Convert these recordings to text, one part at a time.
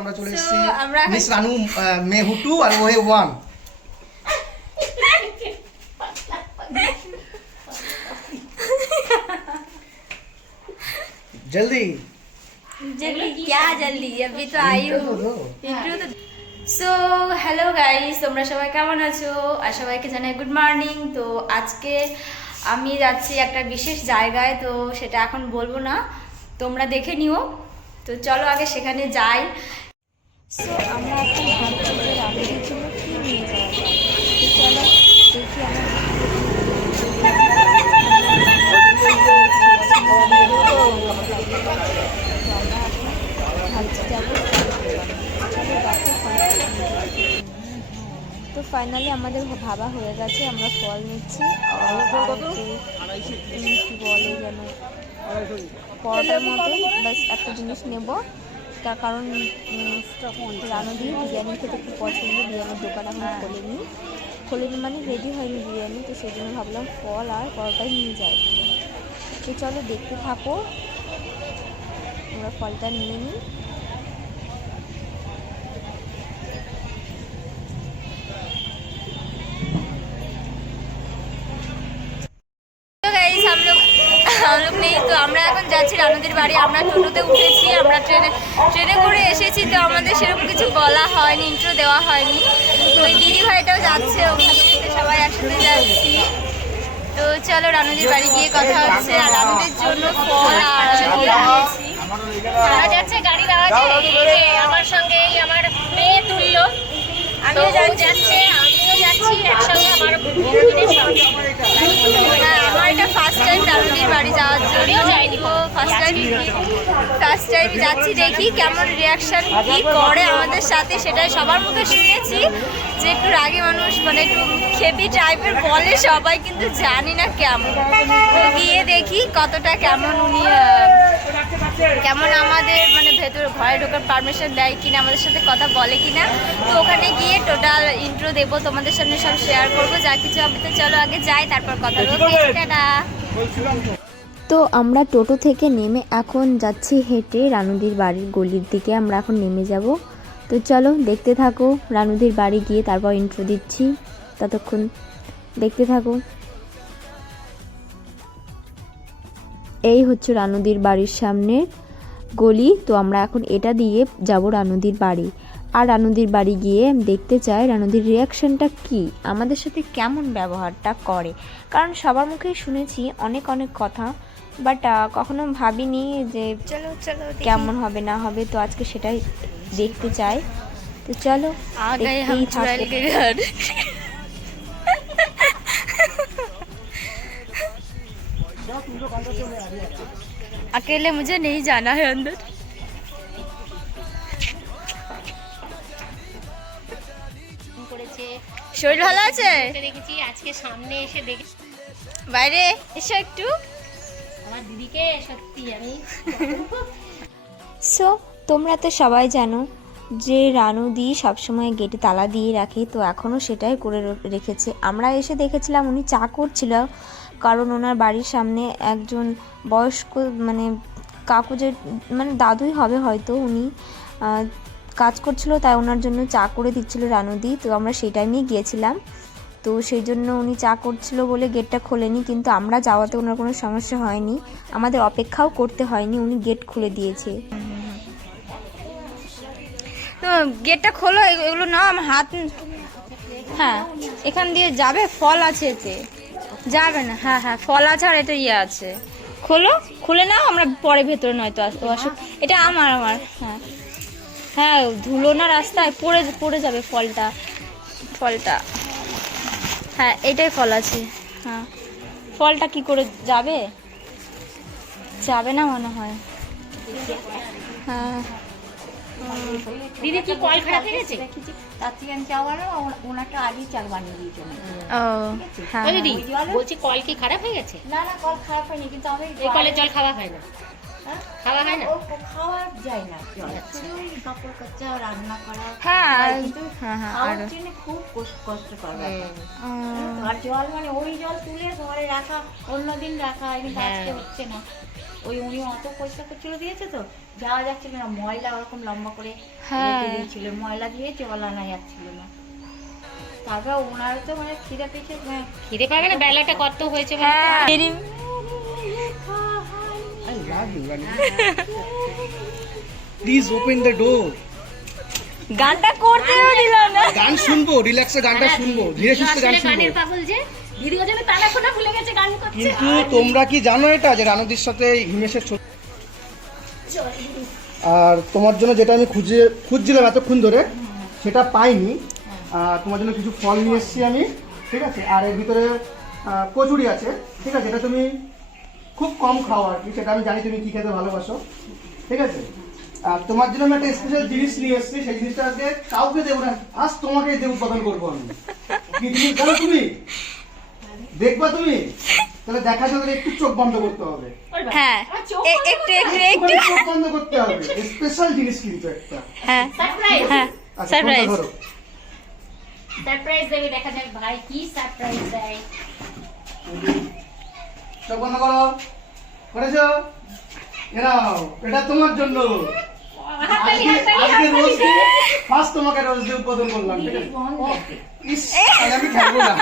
আমরা চলে এসেছি মিস রানু মেহু 2 আর ওহে 1 जल्दी जल्दी क्या जल्दी अभी तो आई हूँ इंटरव्यू तो সো হ্যালো গাইস, তোমরা সবাই কেমন আছো? আর সবাইকে জানাই গুড মর্নিং। তো আজকে আমি যাচ্ছি একটা বিশেষ জায়গায়, তো সেটা এখন বলবো না, তোমরা দেখে নিও। তো চলো আগে সেখানে যাই। সো আমরা এখন ভাবছি যে রান্নার জন্য কী নিয়ে যাওয়া যায়। তো চলো দেখি তো ফাইনালি আমাদের ভাবা হয়ে গেছে, আমরা ফল নিচ্ছি। কি বলে যেন পরোটার মতো বাস একটা জিনিস নেব, তার কারণ রানুদি বিরিয়ানি খেতে খুব পছন্দ। বিরিয়ানির দোকান এখন খোলেনি মানে রেডি হয়নি বিরিয়ানি, তো সেই জন্য ভাবলাম ফল আর পরোটাই নিয়ে যাই। তো চলো দেখতে থাকো, আমরা ফলটা নিয়ে নিই। हम लोग नहीं तो আমরা এখন যাচ্ছি রানুদির বাড়ি। আমরা টোটোতে উঠেছি, আমরা ট্রেনে করে এসেছি, তো আমাদের সেরকম কিছু বলা হয়নি, ইন্ট্রো দেওয়া হয়নি। তো ওই দিদি ভাইটাও যাচ্ছে ওখানে, তো সবাই একসাথে যাচ্ছি। তো চলো রানুদির বাড়ি গিয়ে কথা হচ্ছে। আর রানুদির জন্য ফল আর নিয়েছি। তারা যাচ্ছে গাড়ির আওয়াজে, আমার সঙ্গে আমার মেয়ে তুলল, আমিও যাচ্ছি একসঙ্গে আমার বন্ধুদের সঙ্গে। হ্যাঁ, আমার এটা ফার্স্ট টাইম রানুদির বাড়ি যাওয়ার জন্য যাইনি, ফার্স্ট টাইম যাচ্ছি। দেখি কেমন রিয়াকশান কি করে আমাদের সাথে, সেটাই সবার মুখে শুনেছি যে একটু রাগে মানুষ, মানে একটু খেপি টাইপের বলে সবাই, কিন্তু জানি না কেমন। তো গিয়ে দেখি কতটা কেমন উনি কেমন আমাদের মানে ভেতর ঘরে ঢোকার পারমিশন দেয় কিনা, আমাদের সাথে কথা বলে কিনা। তো ওখানে গিয়ে টোটাল ইন্ট্রো দেবো, তোমাদের সামনে সব শেয়ার করবো যা কিছু হবে। তো চলো আগে যাই, তারপর কথা বলবো। টাটা। তো আমরা টোটো থেকে নেমে এখন যাচ্ছি হেঁটে রানুদির বাড়ির গলির দিকে। আমরা এখন নেমে যাব। তো চলো দেখতে থাকো, রানুদির বাড়ি গিয়ে তারপর ইন্ট্রো দিচ্ছি, ততক্ষণ দেখতে থাকো। এই হচ্ছে রানুদির বাড়ির সামনের গলি। তো আমরা এখন এটা দিয়ে যাব রানুদির বাড়ি। আর রানুদির বাড়ি গিয়ে দেখতে চাই রানুদির রিয়াকশানটা কি, আমাদের সাথে কেমন ব্যবহারটা করে। কারণ সবার মুখেই শুনেছি অনেক কথা, বাট কখনো ভাবিনি যে কেমন হবে না হবে। তো আজকে সেটাই দেখতে চাই। তো চলো अकेले मुझे नहीं जाना है अंदर। শরীর ভালো আছে? দেখেছি আজকে সামনে এসে দেখি বাইরে এসো একটু আমার দিদিকে, সত্যি আমি সো তোমরা তো সবাই জানো যে রানুদি সবসময় গেটে তালা দিয়ে রাখে, তো এখনও সেটাই করে রেখেছে। আমরা এসে দেখেছিলাম উনি চা করছিল, কারণ ওনার বাড়ির সামনে একজন বয়স্ক মানে কাকু, যে মানে দাদুই হবে হয়তো, উনি কাজ করছিল, তাই ওনার জন্য চা করে দিচ্ছিল রানুদি। তো আমরা সেই টাইমেই গিয়েছিলাম, তো সেই জন্য উনি চা করছিল বলে গেটটা খোলেনি, কিন্তু আমরা যাওয়াতে ওনার কোনো সমস্যা হয়নি, আমাদের অপেক্ষাও করতে হয়নি, উনি গেট খুলে দিয়েছে। তো গেটটা খোলো, এগুলো না আমার হাত, হ্যাঁ এখান দিয়ে যাবে, ফল আছে এতে, যাবে না। হ্যাঁ ফল আছে আর এটা ইয়ে আছে, খোলো, খুলে নাও, আমরা পরে ভেতরে নয়তো আসুক। এটা আমার হ্যাঁ ধুলো না রাস্তায় পড়ে যাবে ফলটা। হ্যাঁ এটাই ফল আছে। হ্যাঁ ফলটা কি করে যাবে না মনে হয়। হ্যাঁ দিদি কি কল খারাপ হয়ে গেছে? তার থেকে আমি চা বানাবো, ওনাটা আগেই চা বানিয়ে দিয়েছে। ও হ্যাঁ দিদি বলছি কল কি খারাপ হয়ে গেছে? না কল খারাপ হয়নি, কিন্তু আমি এই কলের জল খাওয়া হয় না, খাওয়া হয় না, খাওয়া যায় না, শুধু ওই কাপড় কাচা, রান্না করা, হ্যাঁ খাওয়ার জন্য খুব কষ্টকর ব্যাপার। আর জল মানে ওই জল তুলে ঘরে রাখা, অন্যদিন রাখা, কিন্তু আজকে হচ্ছে না। ওই উনি অত পরিষ্কার করে দিয়েছে তো যাওয়া যাচ্ছিল না, ময়লা ওরকম লম্বা করে হ্যাঁ। রেখে দিয়েছিল, ময়লা দিয়ে জল আনা যাচ্ছিল না। তারপর ওনার তো মানে খিদে পেয়েছে, খিদে পাবে না, বেলাটা কত হয়েছে বলো তো? হ্যাঁ I love you, Ranu. Please open the door. গানটা করতেও দিল না। গান শুনবো, রিল্যাক্সে গানটা শুনবো, ধীরে সুস্থে গান আসলে শুনবো। গানের পাগল যে দিদি ওজন্য তালা খোলা ভুলে গেছে, গান করছে। কিন্তু তোমরা কি জানো এটা যে রানুদির সাথে হিমেশের ছবি? আর তোমার জন্য যেটা আমি খুঁজছিলাম এতক্ষণ ধরে সেটা পাইনি। আর তোমার জন্য কিছু ফল নিয়ে এসেছি আমি, ঠিক আছে? আর এর ভিতরে কচুরি আছে, ঠিক আছে? এটা তুমি খুব কম খাও আর কি, সেটা আমি জানি তুমি কি খেতে ভালোবাসো, ঠিক আছে? আর তোমার জন্য আমি একটা স্পেশাল জিনিস নিয়ে এসেছি, সেই জিনিসটা আজকে কাউকে দেবো না, আজ তোমাকে দিয়ে উৎপাদন করবো আমি। কি জিনিস জানো তুমি? দেখবা তুমি? তাহলে দেখা যাবে, একটু চোখ বন্ধ করতে হবে। হ্যাঁ একটু একটুখানি চোখ বন্ধ করতে হবে, স্পেশাল জিনিস কিন্তু একটা। হ্যাঁ সারপ্রাইজ, হ্যাঁ আচ্ছা, সারপ্রাইজ। ফোনটা ধরো। সারপ্রাইজ দেবে, দেখা যাক ভাই কি সারপ্রাইজ দেয়। চোখ বন্ধ করো, করেছো? এনাও, এটা তোমার জন্য। হাততালি, হাততালি, আজকে রোজ হাততালি। দিয়ে ফার্স্ট তোমাকে রোজ দিয়ে উৎপাদন করলাম, ঠিক আছে? ইস, তাহলে আমি খাবো না।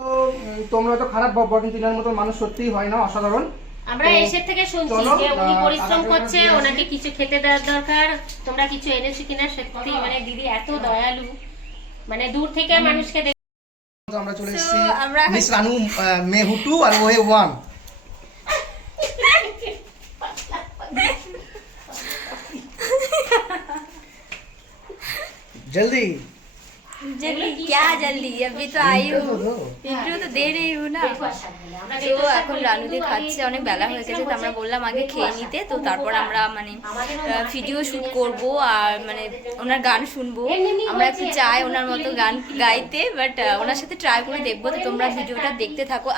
তো, তোমরা তো খারাপ ভাববা, কিন্তু এনার মতো মানুষ সত্যিই হয় না, অসাধারণ। আমরা এসে থেকে শুনছি চলো, যে উনি পরিশ্রম আগে করছে, দিয়ে আসি। ওনাকে কিছু খেতে দেওয়ার দরকার। তোমরা কিছু এনেছো কিনা? সত্যি মানে দিদি এত দয়ালু, মানে দূর থেকে মানুষকে তো আমরা চলে এসেছি So, আমরা এখন- মিস রানু মেহুটু আর ওহে ওয়ান। जल्दी जल्दी क्या जल्दी, अभी तो आई हूँ, इंटरव्यू तो दे रही हूँ ना। তো এখন রানুদি খাচ্ছে, অনেক বেলা হয়ে গেছে, তো আমরা বললাম আগে খেয়ে নিতে, তো তারপর আমরা মানে ভিডিও শুট করব আর মানে ওনার গান শুনবো। আমরা একটু চাই ওনার মতো গান গাইতে, বাট ওনার সাথে ট্রাই করে দেখবো। তো তোমরা ভিডিওটা দেখতে থাকো,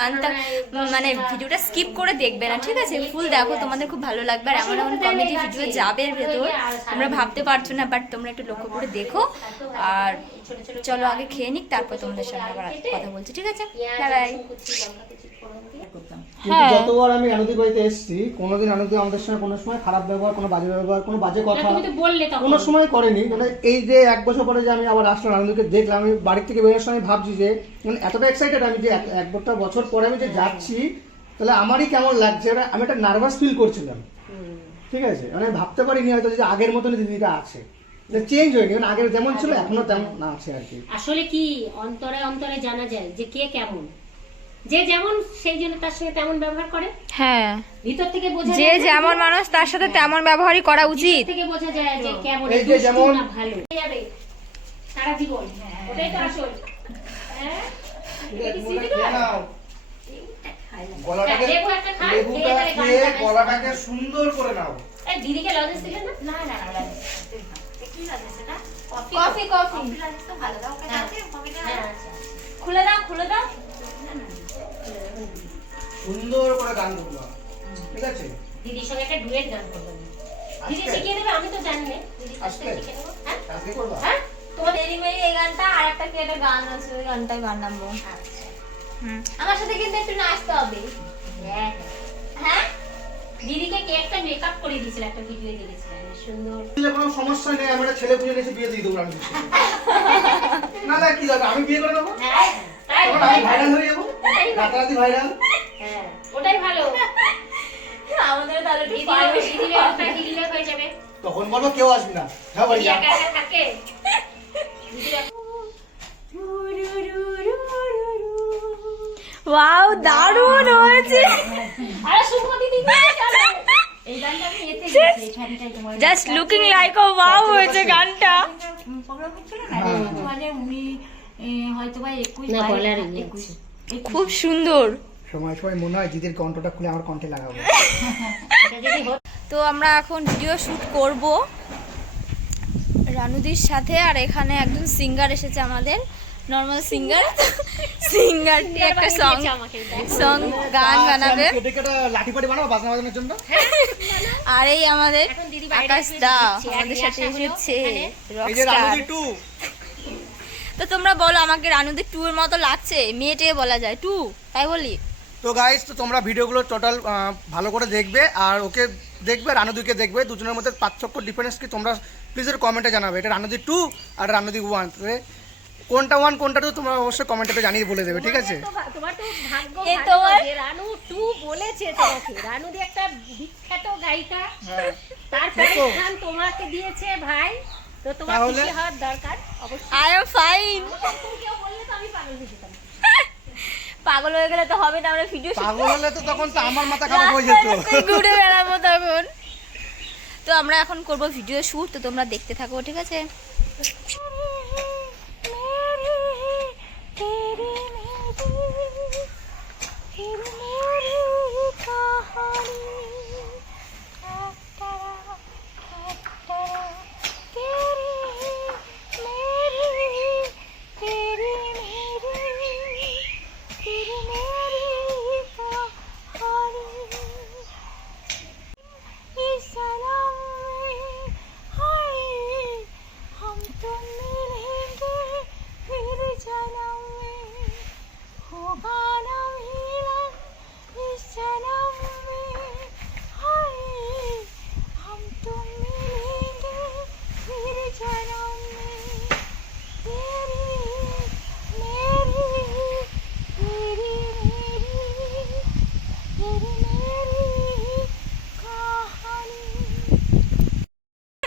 মানে ভিডিওটা স্কিপ করে দেখবে না, ঠিক আছে? ফুল দেখো, তোমাদের খুব ভালো লাগবে। আর এমন এমন কমেডি ভিডিও যাবে এর ভেতর, তোমরা ভাবতে পারছো না, বাট তোমরা একটু লক্ষ্য করে দেখো। আর চলো আগে খেয়ে নিক, তারপর তোমাদের সামনে আবার কথা বলছি, ঠিক আছে? বাই। কিন্তু যতবার আমি রানুদির বাড়িতে এসেছি, কোনোদিন রানুদি আমাদের সঙ্গে কোনো সময় খারাপ ব্যবহার, কোনো বাজে ব্যবহার, কোনো বাজে কথা তুমি তো বললে তখন। কোনো সময় করেনি। মানে এই যে 1 বছর পরে যে আমি আবার আসলাম, রানুদিকে দেখলাম, আমি বাড়ির থেকে বেরোনোর সময় ভাবছি যে মানে এতটা এক্সাইটেড আমি যে এক বছর পরে আমি যে যাচ্ছি, তাহলে আমারই কেমন লাগছে, আমি একটা নার্ভাস ফিল করছিলাম, ঠিক আছে? মানে ভাবতে পারিনি হয়তো যে আগের মতন দিদিটা আছে, যে চেঞ্জ হয়নি, মানে আগের যেমন ছিল এখনো তেমন না আছে আর কি। আসলে কি অন্তরে অন্তরে জানা যায় যে কে কেমন, যে যেমন সেই জন্য তার সঙ্গে তেমন ব্যবহার করে। হ্যাঁ, ভিতর থেকে বোঝা যে যায় যেমন মানুষ তার সাথে তেমন ব্যবহারই করা উচিত। ভিতর থেকে বোঝা যায় যে কেমন, এই যে দুষ্টু যেমন- না ভালো যাবে সারা জীবন, ওটাই তো আসল। হ্যাঁ খেয়ে নাও। গলাটাকে লেবু একটা খান, লেবুটা খেয়ে তাহলে খেয়ে গানটা গলাটাকে সুন্দর করে নাও। এই দিদিকে লজেন্স দিলেন না? না না না কি লাগে সেটা? কফি কফি লাগে তো ভালো দাও, ওকে দাও, কফিটা হ্যাঁ, আচ্ছা। খুলে দাও, খুলে দাও। সুন্দর করে গান করলো, ঠিক আছে? দিদির সঙ্গে একটা ডুয়েট গান করবেন। দিদি আজকে? শিখিয়ে দেবে, আমি তো জানি না। দিদির কাছ আজকে? থেকে শিখে নেবো। হ্যাঁ আজকে করবা? হ্যাঁ তোমার দেরি মেরি এই গানটা, আর একটা কি একটা গান আছে, ওই গানটাই বানাবো। আচ্ছা আমার সাথে কিন্তু একটু নাচতে হবে। হ্যাঁ হ্যাঁ, দিদিকে কে একটা মেকআপ করে দিয়েছিল, একটা ভিডিও দেখেছিলাম সুন্দর। দিলে কোনো সমস্যা নেই, আমি একটা ছেলে খুঁজে নিয়েছি, বিয়ে দিয়ে দেবো রানুদির সাথে। না না, কি দরকার, আমি বিয়ে করে নেবো, হ্যাঁ তাই তখন আমি ভাইরাল হয়ে যাবো, রাতারাতি ভাইরাল। হ্যাঁ ওটাই ভালো। আমাদের তাহলে একটু দিদি পারবে। দিদির একটা হিললে হয়ে যাবে। তখন বলবো কেউ আসবি না, যা বাড়ি দিদি যা। একা একা থাকে। দিদির একটা- ওয়াও, দারুণ হয়েছে। আরে শুভ দিদি চলো। এই গানটা আমি এতে গেছি, এই শাড়িটাই তোমার জাস্ট লুকিং লাইক আ ওয়াও হয়েছে গানটা। প্রোগ্রাম হচ্ছিল না, তোমার উনি হয়তো বা 21 না, বলার 21 খুব সুন্দর। সময় সময় মনে হয় দিদির কণ্ঠটা খুলে আমার কণ্ঠে লাগাবো। এটা যদি হতো তো আমরা এখন ভিডিও শুট করব রানুদির সাথে। আর এখানে একজন সিঙ্গার এসেছে, আমাদের নর্মাল সিঙ্গারটি একটা সং গান বানাবে। কেটে কেটে লাঠি পাটি বানাবো বাজনা বাজানোর জন্য। আর এই আমাদের এখন দিদি বাইরে আকাশ এসে দা দিচ্ছে, আর আমাদের সাথে রিয়াসা হলো এসেছে, এখানে। এই যে রকস্টার। রানুদি 2। তো তোমরা বলো আমাকে রানুদি 2 এর মতো লাগছে? মেয়েটে বলা যায় 2, তাই বলি? তো গাইস, তো তোমরা ভিডিওগুলো টোটাল ভালো করে দেখবে, আর ওকে দেখবে, রানুদিকে দেখবে। দুজনের মধ্যে পার্থক্য ডিফারেন্স কি তোমরা প্লিজ কমেন্টে জানাবে। এটা রানুদি 2 আর রানুদি 1, কোনটা 1 কোনটা 2 তোমরা অবশ্যই কমেন্টে জানিয়ে বলে দেবে, ঠিক আছে? তোমার তো ভাগ্য এ ভালো তোমার- যে রানু 2 বলেছে তোমাকে। রানু দি একটা বিখ্যাত গায়িকা, তারপরে দেখো। স্থান তোমাকে দিয়েছে ভাই, তো তোমার তাহলে? খুশি হওয়ার দরকার অবশ্যই। I am fine. তুমি কেউ বললে তো আমি পাগল হয়ে যেতাম। পাগল হয়ে গেলে তো হবে না, আমরা ভিডিও পাগল হলে তো তখন তো আমার মাথা খারাপ হয়ে যেত। ঘুরে বেড়াবো তখন। তো আমরা এখন করব ভিডিও শুট, তো তোমরা দেখতে থাকো, ঠিক আছে?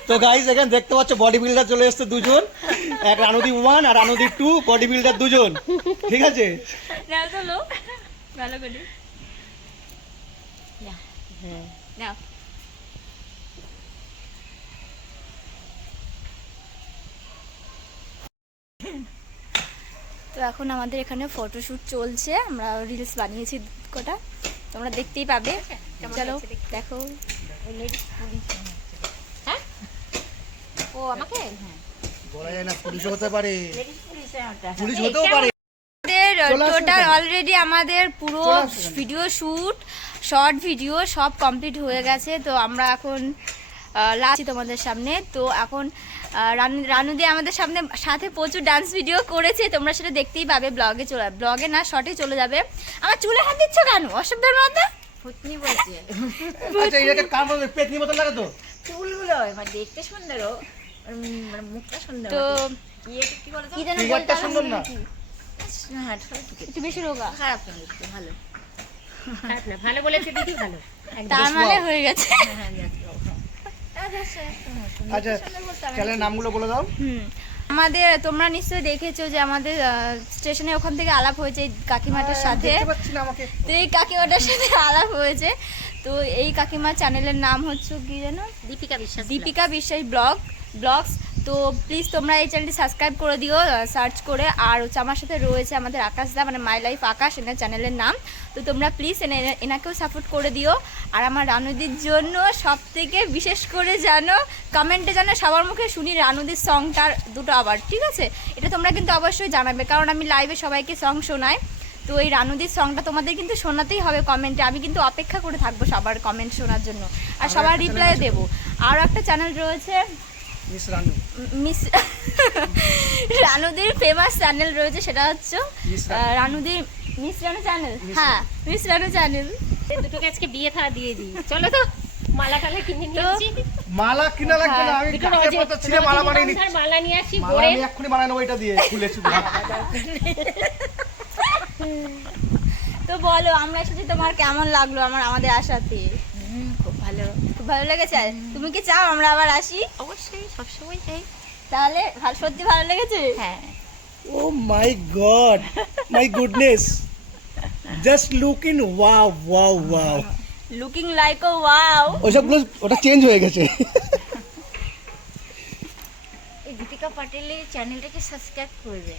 তো গাইস, এখানে দেখতে পাচ্ছ বডি বিল্ডার চলে এসেছে দুজন, এক রানুদি 1 আর রানুদি 2 বডি বিল্ডার দুজন, ঠিক আছে? নাও চলো, ভালো করে নাও। তো এখন আমাদের এখানে ফটোশুট চলছে, আমরা রিলস বানিয়েছি কটা, তোমরা দেখতেই পাবে। চলো দেখো। হ্যাঁ ও আমাকে বলা যায় না, পুলিশ হতে পারে, পুলিশ পুলিশ হতেও পারে। আমাদের চলে আসুন টোটাল এখানে। অলরেডি আমাদের পুরো চলে আসুন এখানে। ভিডিও শুট, শর্ট ভিডিও সব কমপ্লিট হয়ে গেছে। তো আমরা এখন লাস্ট তোমাদের সামনে। তো এখন রানুদি আমাদের সাথে প্রচুর ডান্স ভিডিও করেছে, তোমরা সেটা দেখতেই পাবে। ব্লগে না, শর্টে চলে যাবে। আমার চুলে হাত দিচ্ছ কেন অসভ্যের মতো? ফুটনি বলছে আচ্ছা, এটাকে কার বলে? পেতনি মতন লাগে তো। চুলগুলো মানে দেখতে সুন্দর, মানে মুখটা সুন্দর। তো কি বলতো? কি যেন ফিগারটা বলতে সুন্দর না? হ্যাঁ, সবাই ঠিক আছে। একটু বেশি রোগা, খারাপ না, একটু ভালো। খারাপ না, ভালো বলেছে দিদি, ভালো। তার মানে হয়ে গেছে। হ্যাঁ, যাচ্ছে। আচ্ছা, চ্যানেলের নামগুলো বলে দাও। আমাদের তোমরা নিশ্চয়ই দেখেছো যে আমাদের স্টেশনে ওখান থেকে আলাপ হয়েছে এই কাকিমাটার সাথে। দেখতে পাচ্ছি না আমাকে। তো এই কাকিমাটার সাথে আলাপ হয়েছে। তো এই কাকিমার চ্যানেলের নাম হচ্ছে কি জানো? দীপিকা বিশ্বাস। দীপিকা বিশ্বাস ব্লগস। তো প্লিজ তোমরা এই চ্যানেলটি সাবস্ক্রাইব করে দিও সার্চ করে। আর হচ্ছে আমার সাথে রয়েছে আমাদের আকাশদা, মানে মাই লাইফ আকাশ, এনার চ্যানেলের নাম। তো তোমরা প্লিজ এনাকেও সাপোর্ট করে দিও। আর আমার রানুদির জন্য সব থেকে বিশেষ করে জানো, কমেন্টে জানো সবার মুখে শুনি রানুদির সংটার দুটো আবার, ঠিক আছে? এটা তোমরা কিন্তু অবশ্যই জানাবে, কারণ আমি লাইভে সবাইকে সং শোনাই। তো এই রানুদির সংটা তোমাদের কিন্তু শোনাতেই হবে কমেন্টে। আমি কিন্তু অপেক্ষা করে থাকবো সবার কমেন্ট শোনার জন্য, আর সবার রিপ্লাই দেবো। আরও একটা চ্যানেল রয়েছে মিস রানু, মিস রানুদির ফেমাস চ্যানেল রয়েছে, সেটা হচ্ছে মিস রানু। রানুদির মিস রানু চ্যানেল। হ্যাঁ, মিস রানু চ্যানেল। এই দুটোকে আজকে বিয়ে থা দিয়ে দিই। চলো তো, মালা টালা কিনে নিয়ে আসি। মালা কিনা লাগবে না, আমি দুটো গাছের পাতা ছিঁড়ে মালা বানিয়ে নিচ্ছি। রজনীগন্ধার মালা নিয়ে আসি, মালা গোড়ে। আমি এক্ষুনি বানাই নেবো এটা দিয়ে, খুলে শুধু। তো বলো, আমরা এসেছি, তোমার কেমন লাগলো আমাদের আসাতে? খুব ভালো। খুব ভালো লেগেছে? তুমি কি চাও আমরা আবার আসি? অবশ্যই সবসময় চাই। তাহলে সত্যি ভালো লেগেছে? হ্যাঁ, oh my God, my goodness, just look in, wow wow wow. Looking like oh wow. ওসবগুলো ওটা চেঞ্জ হয়ে গেছে। এই দীপিকা পাটেলের চ্যানেলটাকে সাবস্ক্রাইব করবে।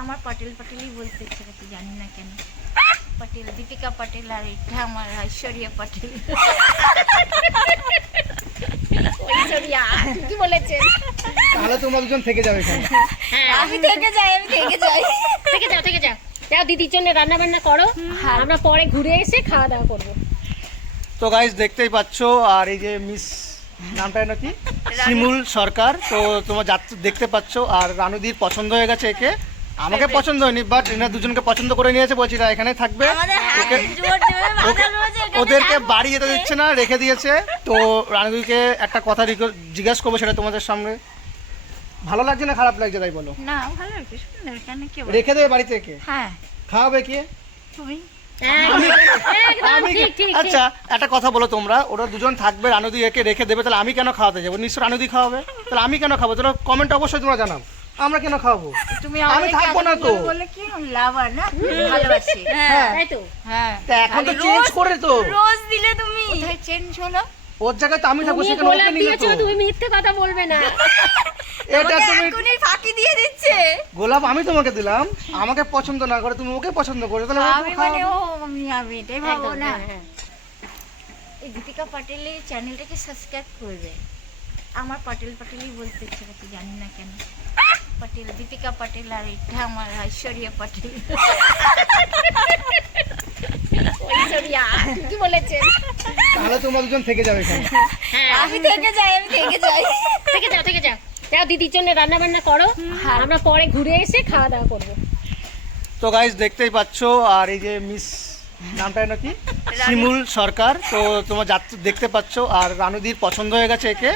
আমার পাটেলই বলতে ইচ্ছে করতে, জানি না কেন। পাটেল, দীপিকা পাটেল, আর এটা আমার ঐশ্বরিয়া পাটেল। ঐশ্বরিয়া, কি বলেছেন? তাহলে তোমরা দুজন থেকে যাবে এখানে। হ্যাঁ, আমি থেকে যাই। থেকে যাও, থেকে যাও। যাও, দিদির জন্য রান্না বান্না করো, আমরা পরে ঘুরে এসে খাওয়া দাওয়া করবো। তো গাইস, দেখতেই পাচ্ছো, আর এই যে মিস নামটা নাকি শিমুল সরকার, তো তোমরা দেখতে পাচ্ছো। আর রানুদির পছন্দ হয়ে গেছে একে, আমাকে পছন্দ হয়নি, বাট এনারা দুজনকে পছন্দ করে নিয়েছে, বলছি এরা এখানে থাকবে। আমাদের হাত জোর জোরে বাঁধা রয়েছে এখানে। ওদেরকে বাড়ি যেতে দিচ্ছে না, রেখে দিয়েছে। তো রানুদিকে একটা কথা জিজ্ঞাসা করবো, সেটা তোমাদের সামনে। ভালো লাগছে না খারাপ লাগছে তাই বলো? না ভালো লাগছে, সুন্দর, কেন কি বল? রেখে দেবে বাড়িতে কে? হ্যাঁ খাওয়াবে কে? তুমি। আমি আচ্ছা একটা কথা বলো তোমরা, ওরা দুজন থাকবে, রানুদি একে রেখে দেবে, তাহলে আমি কেন খাওয়াতে যাবো? নিশ্চয় রানুদি খাওয়াবে, তাহলে আমি কেন খাবো? তাহলে কমেন্ট অবশ্যই তোমরা জানাও, আমরা কেন খাওয়াবো? তুমি আমি আমাকে থাকবো না তো। বলে কি লাভার না, ভালোবাসি। হ্যাঁ তাই তো হ্যাঁ তা এখন তো চেঞ্জ করে তো, রোজ দিলে তুমি। কোথায় চেঞ্জ হলো? ওর জায়গায় তো আমি থাকবো, তুমি সেখানে গোলাপ ওকে নিলে দিয়েছো, তো। তুমি মিথ্যে কথা বলবে না। এটা তোমাকে তুমি এখনই ফাঁকি দিয়ে দিচ্ছে। গোলাপ আমি তোমাকে দিলাম, আমাকে পছন্দ না করে তুমি ওকে পছন্দ করে, তাহলে ওকে আমি খাওয়াবে। মানে আমি এটাই ভাবো না। হ্যাঁ। এই দীপিকা পাটেলের চ্যানেলটাকে সাবস্ক্রাইব করবে। আমার পাটেলই বলতে ইচ্ছে করছে, জানি না কেন। পাটেল, দীপিকা পাটেল, আর এটা আমার ঐশ্বরিয়া পাটেল। ঐশ্বরিয়া, ঠিকই বলেছেন। তাহলে তোমরা দুজন থেকে যাবে এখানে। হ্যাঁ, আমি থেকে যাই। থেকে যাও, থেকে যাও। যাও, দিদির জন্য রান্না বান্না করো, আমরা পরে ঘুরে এসে খাওয়া দাওয়া করবো। তো গাইস দেখতেই পাচ্ছো, আর এই যে মিস নামটা নাকি শিমুল সরকার, তো তোমরা দেখতে পাচ্ছো, আর রানুদির পছন্দ হয়ে গেছে একে,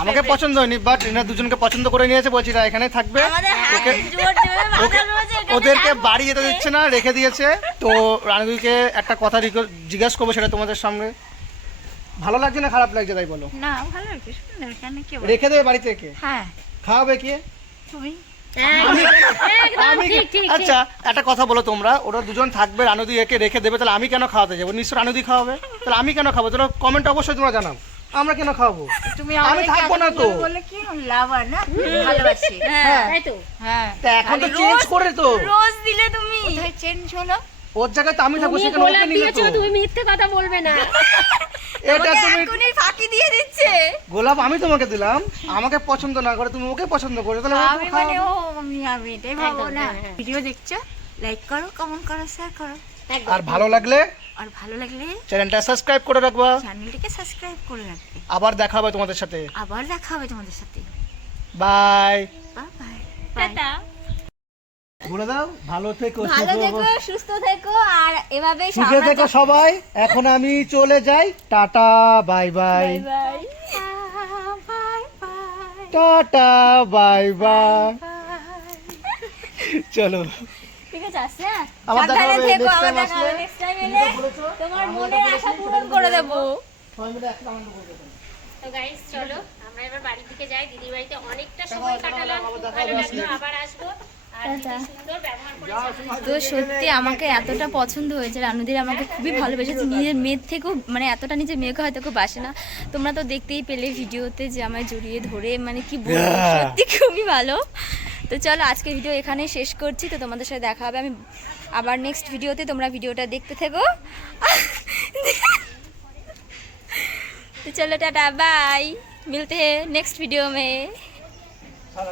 আমাকে পছন্দ হয়নি, বাট এনারা দুজনকে পছন্দ করে নিয়েছে, বলছি এরা এখানে থাকবে। আমাদের হাত জোর জোরে বাঁধা রয়েছে এখানে। ওদেরকে বাড়ি যেতে দিচ্ছে না, রেখে দিয়েছে। তো রানুদিকে একটা কথা জিজ্ঞাসা করবো, সেটা তোমাদের সামনে। ভালো লাগছে না খারাপ লাগছে তাই বলো? না ভালো লাগছে, সুন্দর, কেন কি বল? রেখে দেবে বাড়িতে কে? হ্যাঁ খাওয়াবে কে? তুমি। একদম ঠিক, ঠিক, আচ্ছা একটা কথা বলো তোমরা, ওরা দুজন থাকবে, রানুদি একে রেখে দেবে, তাহলে আমি কেন খাওয়াতে যাবো? নিশ্চয় রানুদি খাওয়াবে, তাহলে আমি কেন খাবো? তাহলে কমেন্ট অবশ্যই তোমরা জানাও, আমরা কেন খাওয়াবো? তুমি আমি আমাকে থাকবো না তো। বলে কি লাভার না, ভালোবাসি। হ্যাঁ তাই তো। হ্যাঁ তা এখন তো চেঞ্জ করে তো, রোজ দিলে তুমি। কোথায় চেঞ্জ হলো? ওর জায়গায় তো আমি থাকবো, তুমি সেখানে ওকে গোলাপ নিলে দিয়েছো, তো। তুমি মিথ্যে কথা বলবে না। এটা তোমাকে তুমি এখনই ফাঁকি দিয়ে দিচ্ছে। গোলাপ আমি তোমাকে দিলাম, আমাকে পছন্দ না করে তুমি ওকে পছন্দ করে, তাহলে ওকে আমি খাওয়াবে। মানে আমি এটাই ভাবো একদম, না। হ্যাঁ, হ্যাঁ। ভিডিও দেখছো, লাইক করো, কমেন্ট করো, শেয়ার করো, একদম। আর ভালো লাগলে আর ভালো লাগলে চ্যানেলটা সাবস্ক্রাইব করে রাখবা। চ্যানেলটিকে সাবস্ক্রাইব করে রাখবে। আবার দেখা হবে তোমাদের সাথে। আবার দেখা হবে তোমাদের সাথে। বাই। Bye bye. টাটা। বলে দাও, ভালো থেকো, ভালো থেকো, সুস্থ থেকো, আর এভাবেই সুখে থেকো সবাই। এখন আমি চলে যাই, tata bye bye. Bye. Bye bye tata bye bye. Bye. চলো ঠিক আছে, আসছে। আবার দেখা সাবধানে হবে, থেকো, next আবার time দেখা হবে আসলে। নেক্সট টাইম এলে তোমার মনের আশা পূরণ করে দেবো। সবাই মিলে একটা আনন্দ করবে। তো গাইস চলো আমরা এবার বাড়ির দিকে যাই। দিদির বাড়িতে অনেকটা সময় কাটালাম, খুব ভালো লাগলো, আবার আসবো। আর দিদি সুন্দর ব্যবহার করেছে। তো সত্যি আমাকে এতটা পছন্দ হয়েছে, রানুদির আমাকে খুবই ভালোবেসেছে, নিজের মেয়ের থেকেও, মানে এতটা নিজের মেয়েকে হয়তো কেউ বাসে না। তোমরা তো দেখতেই পেলে ভিডিওতে যে আমায় জড়িয়ে ধরে, মানে কি বলবো, সত্যি খুবই ভালো। তো চলো আজকের ভিডিও এখানেই শেষ করছি। তো তোমাদের সাথে দেখা হবে আমি আবার নেক্সট ভিডিওতে, তোমরা ভিডিওটা দেখতে থেকো। तो चलो टाटा बाय, मिलते हैं नेक्स्ट वीडियो में।